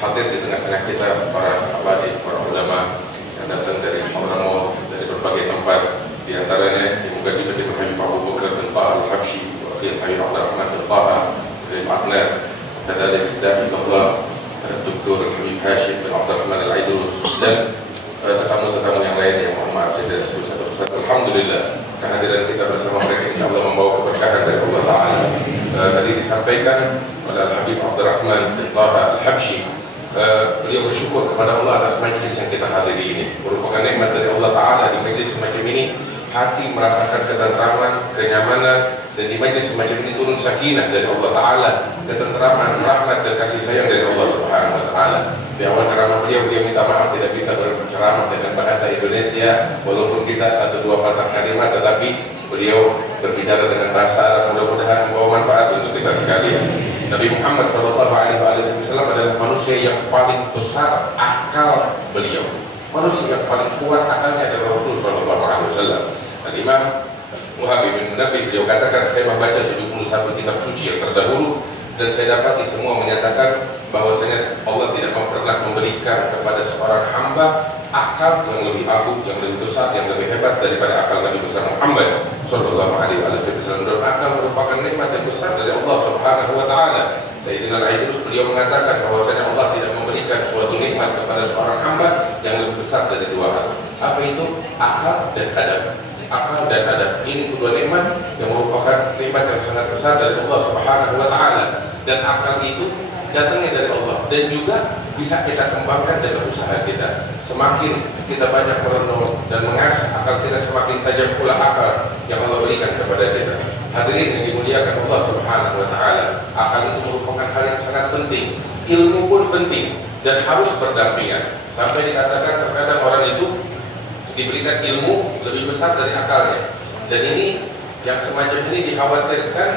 hadir di tengah-tengah kita para abadi, para ulama yang datang dari Hadramaut, dari berbagai tempat, di antaranya di Muqaddimah Habib Abu Bakar bin Taha Al-Habsyi wa Habib Abdurrahman bin Taha bin Adnan, kadalik Da'i Allah Dr. Habib Hashim bin Abdurrahman Al-Aidrus, dan tetamu-tetamu yang lain yang mohon maaf saya tidak sebut satu persatu. Alhamdulillah kehadiran kita bersama mereka insyaallah membawa keberkahan dari Allah Ta'ala. Tadi disampaikan oleh Habib Abdurrahman bin Taha Al-Habsyi, beliau bersyukur kepada Allah atas majlis yang kita hadiri ini. Merupakan nikmat dari Allah Ta'ala. Di majlis semacam ini hati merasakan ketentraman, kenyamanan, dan di majlis semacam ini turun sakinah dari Allah Ta'ala, ketentraman, rahmat, dan kasih sayang dari Allah Subhanahu Wa Ta'ala. Di awal ceramah beliau minta maaf tidak bisa berceramah dengan bahasa Indonesia, walaupun bisa 1-2 patah kalimat, tetapi beliau berbicara dengan bahasa Arab, mudah-mudahan membawa manfaat untuk kita sekalian. Nabi Muhammad SAW adalah manusia yang paling besar akal beliau. Manusia yang paling kuat akalnya adalah Rasul SAW. Al-Imam Muhammad bin Nabi beliau katakan, saya membaca 71 kitab suci yang terdahulu dan saya dapati semua menyatakan bahwasanya Allah tidak pernah memberikan kepada seorang hamba akal yang lebih agung, yang lebih besar, yang lebih hebat daripada akal Nabi besar Muhammad sallallahu alaihi wasallam. Dan akal merupakan nikmat yang besar dari Allah Subhanahu wa taala. Sayyidina Al-Aidrus beliau mengatakan bahwasanya Allah tidak memberikan suatu nikmat kepada seorang hamba yang lebih besar dari 2 hal. Apa itu? Akal dan adab. Akal dan adab ini kedua nikmat yang merupakan nikmat yang sangat besar dari Allah Subhanahu wa taala. Dan akal itu datangnya dari Allah dan juga bisa kita kembangkan dengan usaha kita. Semakin kita banyak merenung dan mengasah akal kita, semakin tajam pula akal yang Allah berikan kepada kita. Hadirin yang dimuliakan Allah Subhanahu wa taala, akal itu merupakan hal yang sangat penting. Ilmu pun penting dan harus berdampingan. Sampai dikatakan terkadang orang itu diberikan ilmu lebih besar dari akalnya. Dan ini yang semacam ini dikhawatirkan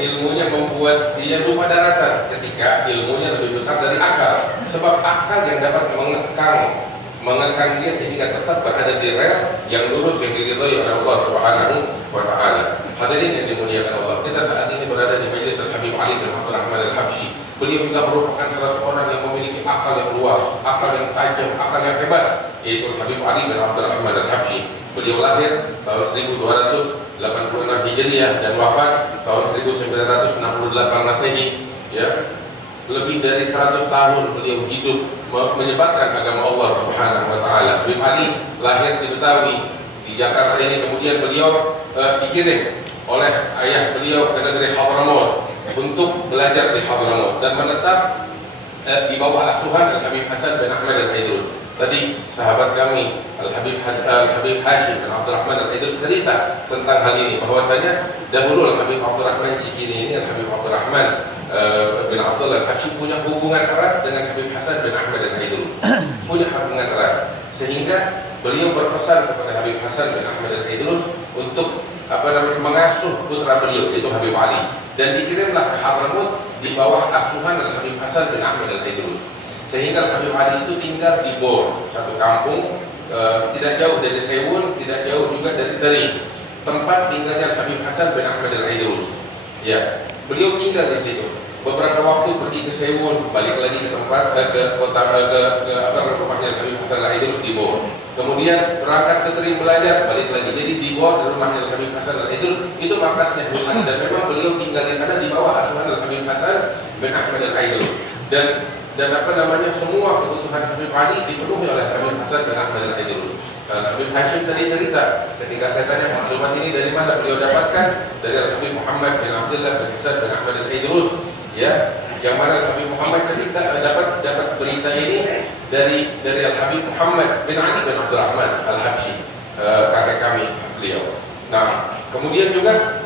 ilmunya membuat dia lupa daratan ketika ilmunya lebih besar dari akal. Sebab akal yang dapat mengekang dia sehingga tetap berada di rel yang lurus yang diridhai oleh Allah Subhanahu wa taala. Hadirin yang dimuliakan Allah, kita saat ini berada di majlis Habib Ali bin Abdurrahman Al-Habsyi. Beliau juga merupakan salah seorang yang memiliki akal yang luas, akal yang tajam, akal yang hebat, yaitu Habib Ali bin Abdurrahman Al-Habsyi. Beliau lahir tahun 1286 Hijriah dan wafat tahun 1968 Masehi. Ya, lebih dari 100 tahun beliau hidup menyebarkan agama Allah Subhanahu wa taala. Habib Ali lahir di Betawi, di Jakarta ini, kemudian beliau dikirim oleh ayah beliau ke negeri Hadramaut untuk belajar di Hadramaut dan menetap di bawah asuhan Al-Habib Hasan bin Ahmad Al-Aidrus. Tadi sahabat kami Al-Habib Hashim bin Abdurrahman Al-Aidrus cerita tentang hal ini, bahwasanya dahulu Al-Habib Abdurrahman Cikini ini, Al-Habib Abdurrahman bin Abdullah Al-Habsyi punya hubungan erat dengan Habib Hasan bin Ahmad Al-Aidrus. Punya hubungan erat sehingga beliau berpesan kepada Habib Hasan bin Ahmad Al-Aidrus untuk mengasuh putra beliau yaitu Habib Ali, dan dikirimlah ke Hadramaut di bawah asuhan Al-Habib Hasan bin Ahmad Al-Aidrus. Sehingga Habib Ali itu tinggal di Bor, satu kampung tidak jauh dari Sewun, tidak jauh juga dari Tering, tempat tinggalnya Habib Hasan bin Ahmad Al-Aidrus. Ya, beliau tinggal di situ. Beberapa waktu pergi ke Sewun, balik lagi ke tempat ke kota rumahnya Habib Hasan Al-Aidrus di Bor. Kemudian berangkat ke Tering belajar, balik lagi. Jadi di Bor, di rumahnya Habib Hasan Al-Aidrus, itu markasnya Habib Ali, dan memang beliau tinggal di sana di bawah asuhan Habib Hasan bin Ahmad Al-Aidrus. Dan semua kebutuhan Habib Ali dipenuhi oleh Habib Hasan bin Ahmad Al-Aidrus. Habib Hashim tadi cerita, ketika saya tanya maklumat ini dari mana beliau dapatkan, dari Habib Muhammad bin Abdullah bin Hasan bin Ahmad Al-Aidrus. Ya, yang mana Habib Muhammad cerita dapat berita ini dari Habib Muhammad bin Ali bin Abdurrahman Al-Habsyi, kakek kami beliau. Nah, kemudian juga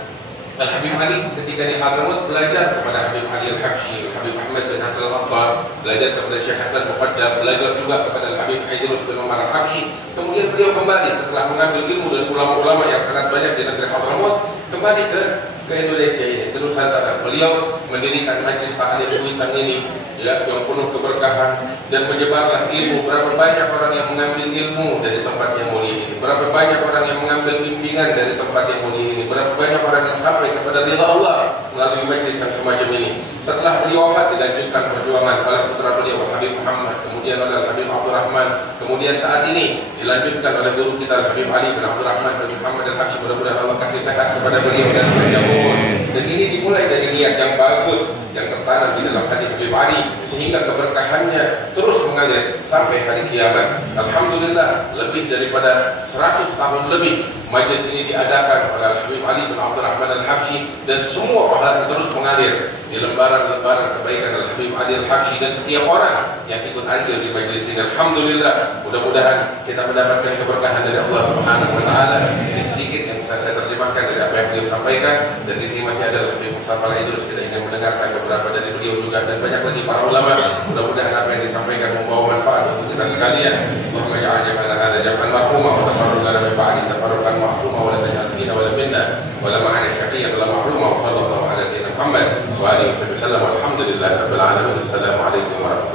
Habib Ali ketika di Hadramaut belajar kepada Habib Ali Al-Habsyi, Habib Ahmad bin Hasan Al-Abbas, belajar kepada Syekh Hasan Muqaddam, belajar juga kepada Habib Aidrus bin Umar Al-Habsyi. Kemudian beliau kembali setelah mengambil ilmu dari ulama-ulama yang sangat banyak di negeri Hadramaut, kembali ke Indonesia ini, ke Nusantara. Beliau mendirikan Majlis Ta'lim Kuitang ini, ya, yang penuh keberkahan, dan menyebarlah ilmu. Berapa banyak orang yang mengambil ilmu dari tempat yang mulia ini, berapa banyak orang yang mengambil bimbingan dari tempat yang mulia ini, berapa banyak orang yang sampai kepada ridha Allah melalui majlis yang semacam ini. Setelah beliau wafat dilanjutkan perjuangan oleh putra beliau Habib Muhammad, kemudian oleh Habib Abdul Rahman, kemudian saat ini dilanjutkan oleh guru kita Habib Ali bin Abdul Rahman bin Muhammad Al-Habsyi. Mudah-mudahan Allah kasih sehat kepada beliau dan panjang umur. Dan ini dimulai dari niat yang bagus yang tertanam di dalam hati Habib Ali, sehingga keberkahannya terus mengalir sampai hari kiamat. Alhamdulillah, lebih daripada 100 tahun lebih majlis ini diadakan oleh Habib Ali bin Abdul Rahman Al-Habsyi, dan semua pahala terus mengalir di lembaran-lembaran kebaikan Habib Ali Al-Habsyi dan setiap orang yang ikut andil di majlis ini. Alhamdulillah, mudah-mudahan kita mendapatkan keberkahan dari Allah Subhanahu wa taala. Ini sedikit yang bisa saya terjemahkan dari apa yang beliau sampaikan, dan di sini masih ada Habib Mustafa Idrus, kita ingin mendengarkan beberapa dari beliau juga, dan banyak lagi para ulama. Mudah-mudahan apa yang disampaikan membawa manfaat untuk kita sekalian. Allahumma ja'alna ala hadza jam'an marhuma wa tafarruqana min ba'di tafarruqan ma'suma wa la taj'al fina wa la minna wa la ma'ana syaqiyyan wa la mahruma wa sallallahu ala sayyidina Muhammad wa alihi wasallam. Alhamdulillah rabbil alamin. Assalamu alaikum warahmatullahi wabarakatuh.